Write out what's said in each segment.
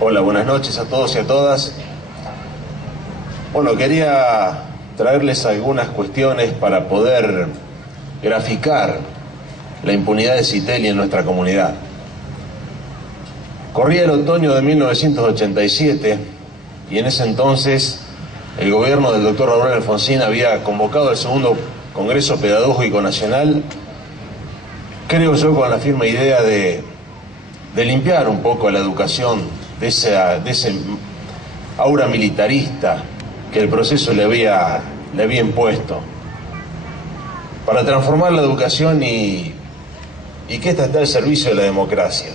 Hola, buenas noches a todos y a todas. Bueno, quería traerles algunas cuestiones para poder graficar la impunidad de Citeli en nuestra comunidad. Corría el otoño de 1987 y en ese entonces el gobierno del doctor Raúl Alfonsín había convocado el segundo Congreso Pedagógico Nacional, creo yo con la firme idea de limpiar un poco a la educación de ese aura militarista que el proceso le había impuesto, para transformar la educación y que ésta esté al servicio de la democracia.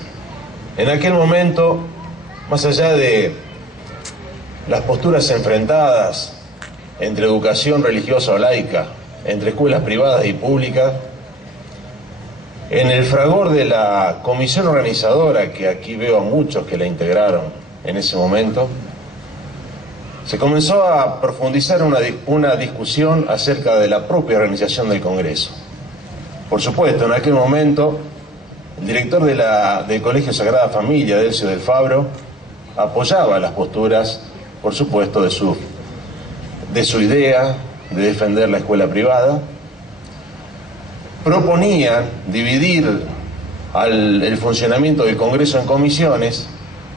En aquel momento, más allá de las posturas enfrentadas entre educación religiosa o laica, entre escuelas privadas y públicas, en el fragor de la comisión organizadora, que aquí veo a muchos que la integraron en ese momento, se comenzó a profundizar una discusión acerca de la propia organización del Congreso. Por supuesto, en aquel momento, el director del Colegio Sagrada Familia, Delcio del Fabro, apoyaba las posturas, por supuesto, de su idea de defender la escuela privada. Proponían dividir el funcionamiento del Congreso en comisiones,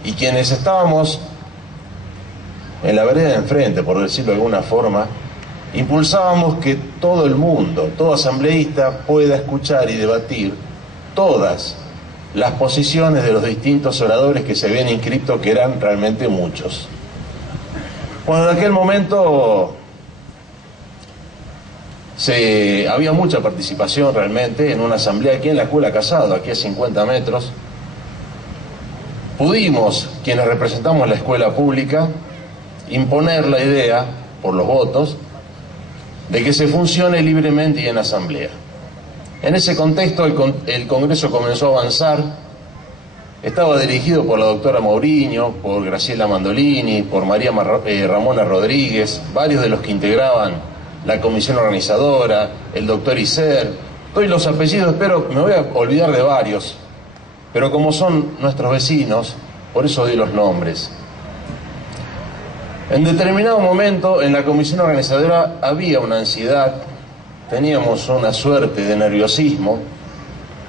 y quienes estábamos en la vereda de enfrente, por decirlo de alguna forma, impulsábamos que todo el mundo, todo asambleísta, pueda escuchar y debatir todas las posiciones de los distintos oradores que se habían inscrito, que eran realmente muchos. Bueno, en aquel momento había mucha participación realmente en una asamblea aquí en la Escuela Casado, aquí a 50 metros. Pudimos, quienes representamos la escuela pública, imponer la idea, por los votos, de que se funcione libremente y en asamblea. En ese contexto el Congreso comenzó a avanzar. Estaba dirigido por la doctora Mourinho, por Graciela Mandolini, por María Ramona Rodríguez, varios de los que integraban la comisión organizadora, el doctor Iser. Doy los apellidos, espero, me voy a olvidar de varios, pero como son nuestros vecinos, por eso doy los nombres. En determinado momento, en la comisión organizadora había una ansiedad, teníamos una suerte de nerviosismo,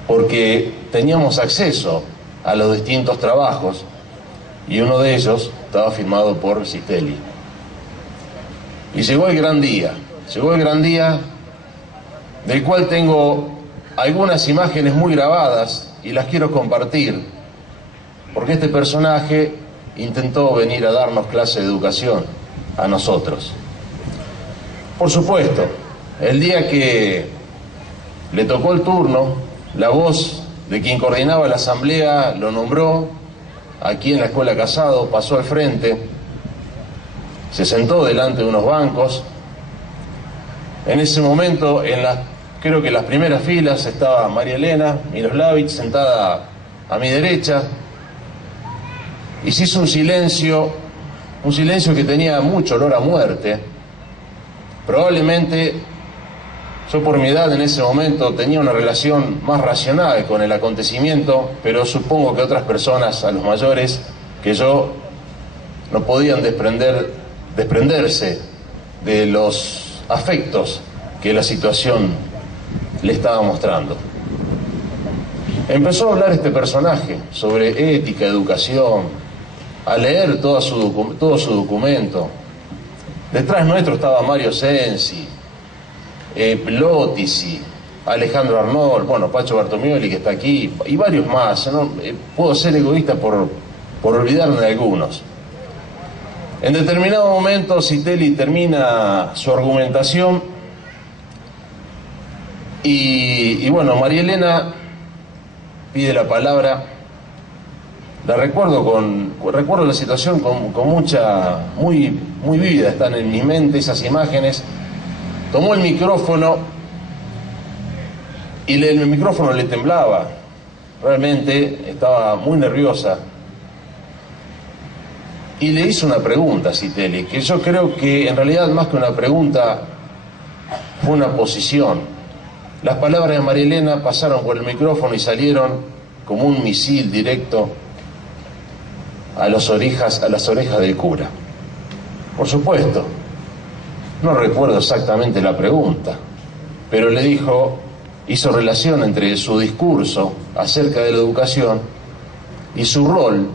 porque teníamos acceso a los distintos trabajos, y uno de ellos estaba firmado por Citeli. Y llegó el gran día del cual tengo algunas imágenes muy grabadas y las quiero compartir, porque este personaje intentó venir a darnos clase de educación a nosotros. Por supuesto, el día que le tocó el turno, la voz de quien coordinaba la asamblea lo nombró aquí en la Escuela Casado, pasó al frente, se sentó delante de unos bancos. En ese momento, creo que en las primeras filas estaba María Elena Miroslavich sentada a mi derecha, y se hizo un silencio que tenía mucho olor a muerte. Probablemente yo, por mi edad en ese momento, tenía una relación más racional con el acontecimiento, pero supongo que otras personas, a los mayores que yo, no podían desprenderse de los afectos que la situación le estaba mostrando. Empezó a hablar este personaje sobre ética, educación, a leer todo su documento. Detrás nuestro estaba Mario Sensi, Plotisi, Alejandro Arnold, bueno, Pacho Bartomioli, que está aquí, y varios más. ¿No? Puedo ser egoísta por olvidarme de algunos. En determinado momento Citeli termina su argumentación y bueno, María Elena pide la palabra. La recuerdo la situación con muy vívida, están en mi mente esas imágenes. Tomó el micrófono y el micrófono le temblaba, realmente estaba muy nerviosa. Y le hizo una pregunta a Citeli, que yo creo que en realidad más que una pregunta fue una posición. Las palabras de María Elena pasaron por el micrófono y salieron como un misil directo a las orejas del cura. Por supuesto, no recuerdo exactamente la pregunta, pero le dijo, hizo relación entre su discurso acerca de la educación y su rol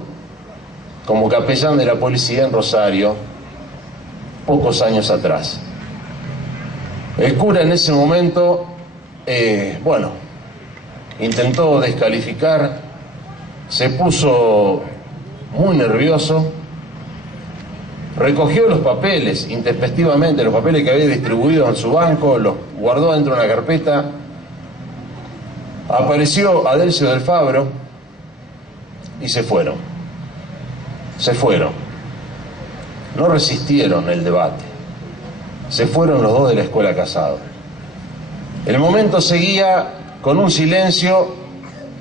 como capellán de la policía en Rosario pocos años atrás. El cura en ese momento, intentó descalificar, se puso muy nervioso, recogió los papeles intempestivamente, los papeles que había distribuido en su banco, los guardó dentro de una carpeta. Apareció Adelcio del Fabro y se fueron. Se fueron. No resistieron el debate. Se fueron los dos de la escuela Casado. El momento seguía con un silencio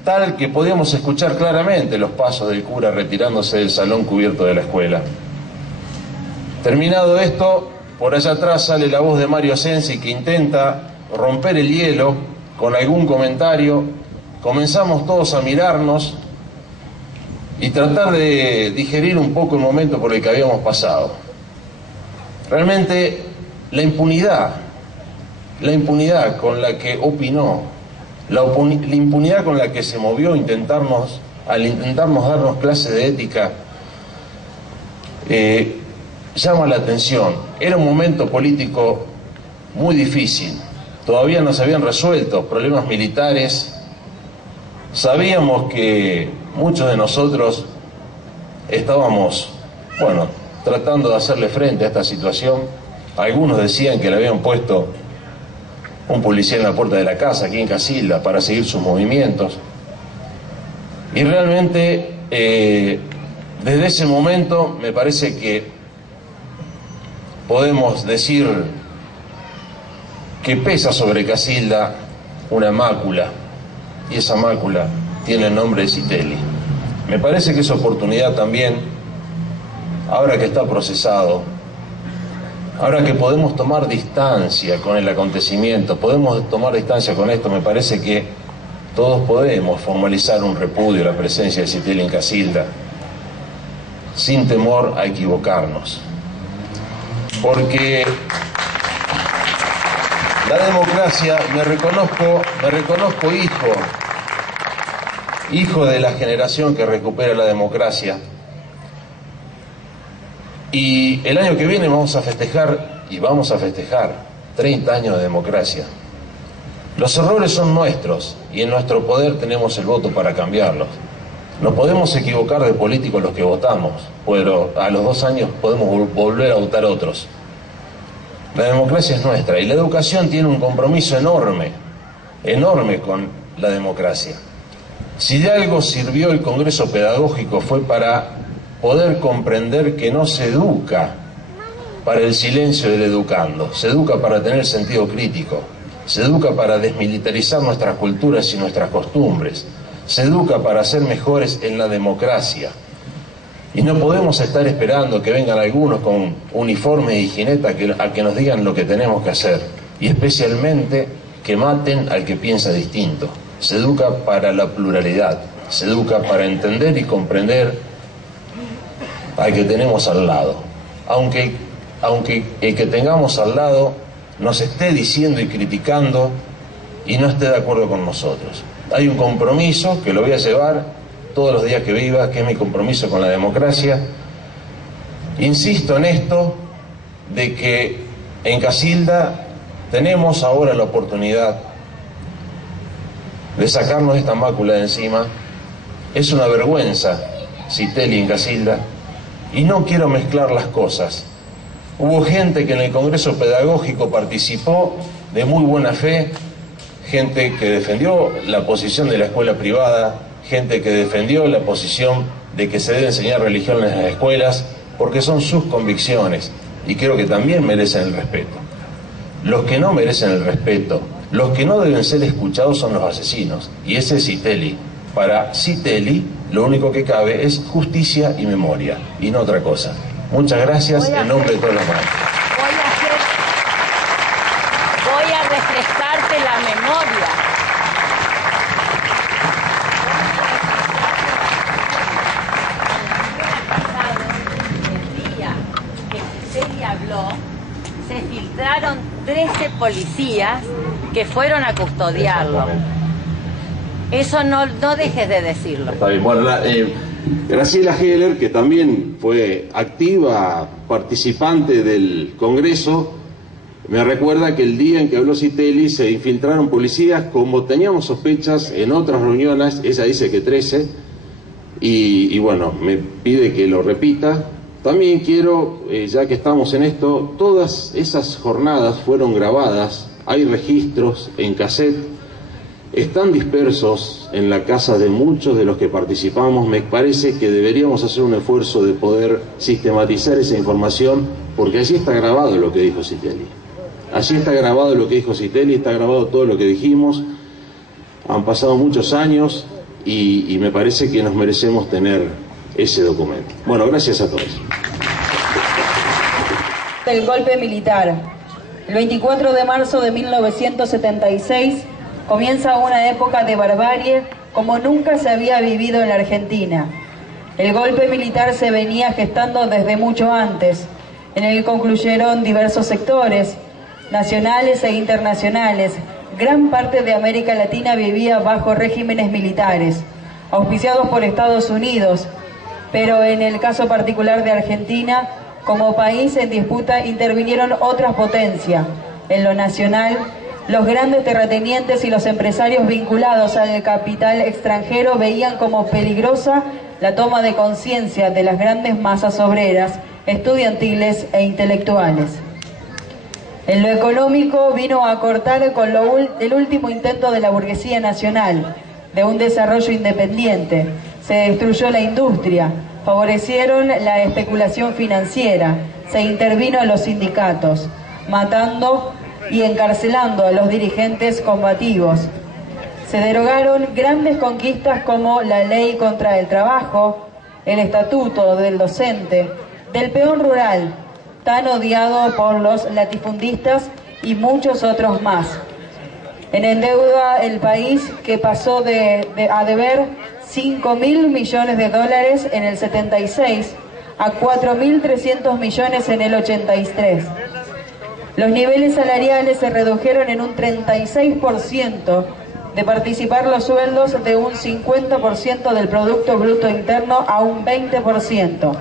tal que podíamos escuchar claramente los pasos del cura retirándose del salón cubierto de la escuela. Terminado esto, por allá atrás sale la voz de Mario Sensi, que intenta romper el hielo con algún comentario. Comenzamos todos a mirarnos y tratar de digerir un poco el momento por el que habíamos pasado. Realmente la impunidad con la que opinó, la impunidad con la que se movió al intentarnos darnos clases de ética, llama la atención. Era un momento político muy difícil. Todavía no se habían resuelto problemas militares. Sabíamos que muchos de nosotros estábamos, tratando de hacerle frente a esta situación. Algunos decían que le habían puesto un policía en la puerta de la casa, aquí en Casilda, para seguir sus movimientos. Y realmente, desde ese momento, me parece que podemos decir que pesa sobre Casilda una mácula, y esa mácula tiene el nombre de Citelli. Me parece que es oportunidad también, ahora que está procesado, ahora que podemos tomar distancia con el acontecimiento, podemos tomar distancia con esto, me parece que todos podemos formalizar un repudio a la presencia de Citelli en Casilda, sin temor a equivocarnos. Porque la democracia, me reconozco hijo de la generación que recupera la democracia. Y el año que viene vamos a festejar 30 años de democracia. Los errores son nuestros y en nuestro poder tenemos el voto para cambiarlos. Nos podemos equivocar de políticos los que votamos, pero a los 2 años podemos volver a votar otros. La democracia es nuestra y la educación tiene un compromiso enorme con la democracia. Si de algo sirvió el Congreso Pedagógico fue para poder comprender que no se educa para el silencio del educando, se educa para tener sentido crítico, se educa para desmilitarizar nuestras culturas y nuestras costumbres, se educa para ser mejores en la democracia. Y no podemos estar esperando que vengan algunos con uniforme y jineta a que nos digan lo que tenemos que hacer, y especialmente que maten al que piensa distinto. Se educa para la pluralidad, se educa para entender y comprender al que tenemos al lado, aunque el que tengamos al lado nos esté diciendo y criticando y no esté de acuerdo con nosotros. Hay un compromiso que lo voy a llevar todos los días que viva, que es mi compromiso con la democracia. Insisto en esto de que en Casilda tenemos ahora la oportunidad de sacarnos esta mácula de encima. Es una vergüenza Citelli en Casilda y no quiero mezclar las cosas. Hubo gente que en el Congreso Pedagógico participó de muy buena fe, gente que defendió la posición de la escuela privada, gente que defendió la posición de que se debe enseñar religión en las escuelas, porque son sus convicciones y creo que también merecen el respeto. Los que no merecen el respeto, los que no deben ser escuchados son los asesinos, y ese es Citelli. Para Citelli lo único que cabe es justicia y memoria, y no otra cosa. Muchas gracias en nombre de todos los maestros. Voy a refrescarte la memoria. habló, se filtraron 13 policías que fueron a custodiarlo. Eso no dejes de decirlo. Está bien. Bueno, Graciela Heller, que también fue activa participante del Congreso, me recuerda que el día en que habló Citelli se infiltraron policías, como teníamos sospechas en otras reuniones, ella dice que 13, y bueno, me pide que lo repita. También quiero, ya que estamos en esto, todas esas jornadas fueron grabadas, hay registros en cassette, están dispersos en la casa de muchos de los que participamos. Me parece que deberíamos hacer un esfuerzo de poder sistematizar esa información, porque allí está grabado lo que dijo Citelli. Allí está grabado lo que dijo Citelli, está grabado todo lo que dijimos. Han pasado muchos años y me parece que nos merecemos tener ese documento. Bueno, gracias a todos. El golpe militar. El 24 de marzo de 1976 comienza una época de barbarie como nunca se había vivido en la Argentina. El golpe militar se venía gestando desde mucho antes, en el que concluyeron diversos sectores, nacionales e internacionales. Gran parte de América Latina vivía bajo regímenes militares, auspiciados por Estados Unidos, pero en el caso particular de Argentina, como país en disputa intervinieron otras potencias. En lo nacional, los grandes terratenientes y los empresarios vinculados al capital extranjero veían como peligrosa la toma de conciencia de las grandes masas obreras, estudiantiles e intelectuales. En lo económico vino a cortar con el último intento de la burguesía nacional, de un desarrollo independiente. Se destruyó la industria, favorecieron la especulación financiera, se intervino en los sindicatos, matando y encarcelando a los dirigentes combativos. Se derogaron grandes conquistas como la ley contra el trabajo, el estatuto del docente, del peón rural, tan odiado por los latifundistas y muchos otros más. En endeuda el país, que pasó a deber 5.000 millones de dólares en el 76 a 4.300 millones en el 83. Los niveles salariales se redujeron en un 36%, de participar los sueldos de un 50% del Producto Bruto Interno a un 20%.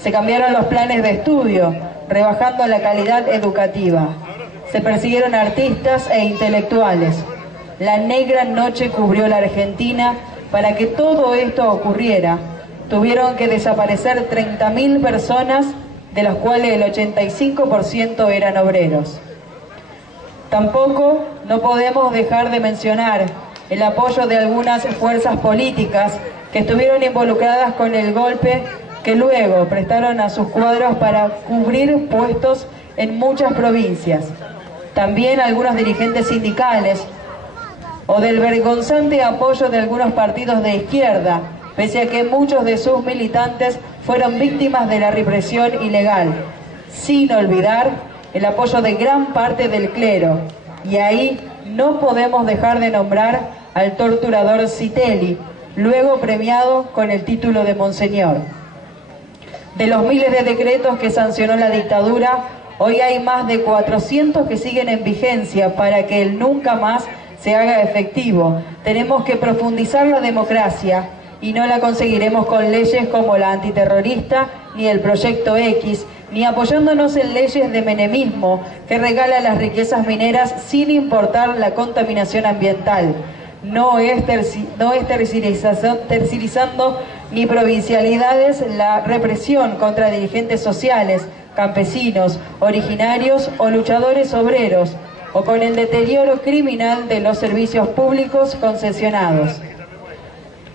Se cambiaron los planes de estudio, rebajando la calidad educativa. Se persiguieron artistas e intelectuales. La negra noche cubrió la Argentina. Para que todo esto ocurriera, tuvieron que desaparecer 30.000 personas, de las cuales el 85% eran obreros. Tampoco no podemos dejar de mencionar el apoyo de algunas fuerzas políticas que estuvieron involucradas con el golpe, que luego prestaron a sus cuadros para cubrir puestos en muchas provincias. También algunos dirigentes sindicales, o del vergonzante apoyo de algunos partidos de izquierda, pese a que muchos de sus militantes fueron víctimas de la represión ilegal, sin olvidar el apoyo de gran parte del clero. Y ahí no podemos dejar de nombrar al torturador Citelli, luego premiado con el título de Monseñor. De los miles de decretos que sancionó la dictadura, hoy hay más de 400 que siguen en vigencia para que el nunca más se haga efectivo. Tenemos que profundizar la democracia y no la conseguiremos con leyes como la antiterrorista ni el Proyecto X, ni apoyándonos en leyes de menemismo que regala las riquezas mineras sin importar la contaminación ambiental. No es tercerizando ni provincialidades la represión contra dirigentes sociales, campesinos, originarios o luchadores obreros, o con el deterioro criminal de los servicios públicos concesionados.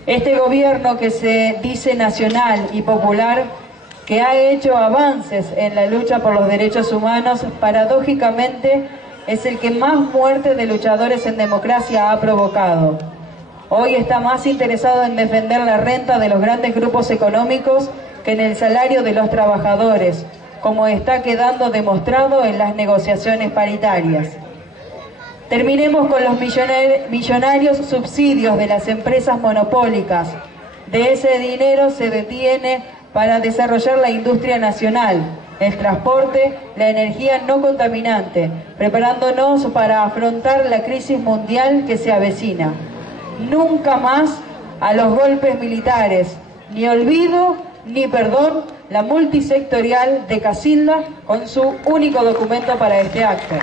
Este gobierno, que se dice nacional y popular, que ha hecho avances en la lucha por los derechos humanos, paradójicamente es el que más muertes de luchadores en democracia ha provocado. Hoy está más interesado en defender la renta de los grandes grupos económicos que en el salario de los trabajadores, como está quedando demostrado en las negociaciones paritarias. Terminemos con los millonarios subsidios de las empresas monopólicas. De ese dinero se detiene para desarrollar la industria nacional, el transporte, la energía no contaminante, preparándonos para afrontar la crisis mundial que se avecina. Nunca más a los golpes militares, ni olvido ni perdón, la multisectorial de Casilda con su único documento para este acto.